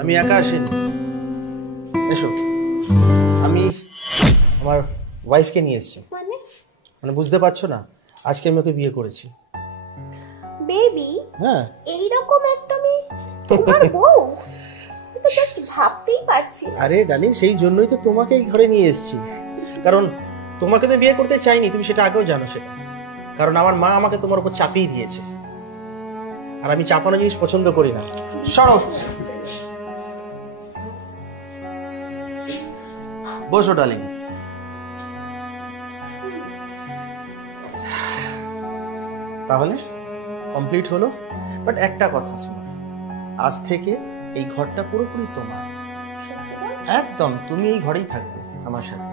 আমি একা আসিনি, এসো। আমি আমার ওয়াইফকে নিয়ে এসেছি। মানে বুঝতে পারছো না, আজকে আমি ওকে বিয়ে করেছি। বেবি, হ্যাঁ, এইরকম একটা মেয়ে তোমার বউ? আমি তো জাস্ট ভাবতেই পারছি না। আরে ডার্লিং, সেই জন্যই তো তোমাকে এই ঘরে নিয়ে এসেছি। কারণ তোমাকে তো বিয়ে করতে চাইনি, তুমি সেটা আগেও জানো সেটা। কারণ আমার মা আমাকে তোমার উপর চাপিয়ে দিয়েছে, আর আমি চাপানো জিনিস পছন্দ করি না। সরো, বসো ডার্লিং। তাহলে কমপ্লিট হলো, বাট একটা কথা শোনো, আজ থেকে এই ঘরটা পুরোপুরি তোমার। একদম, তুমি এই ঘরেই থাকবে আমার সাথে।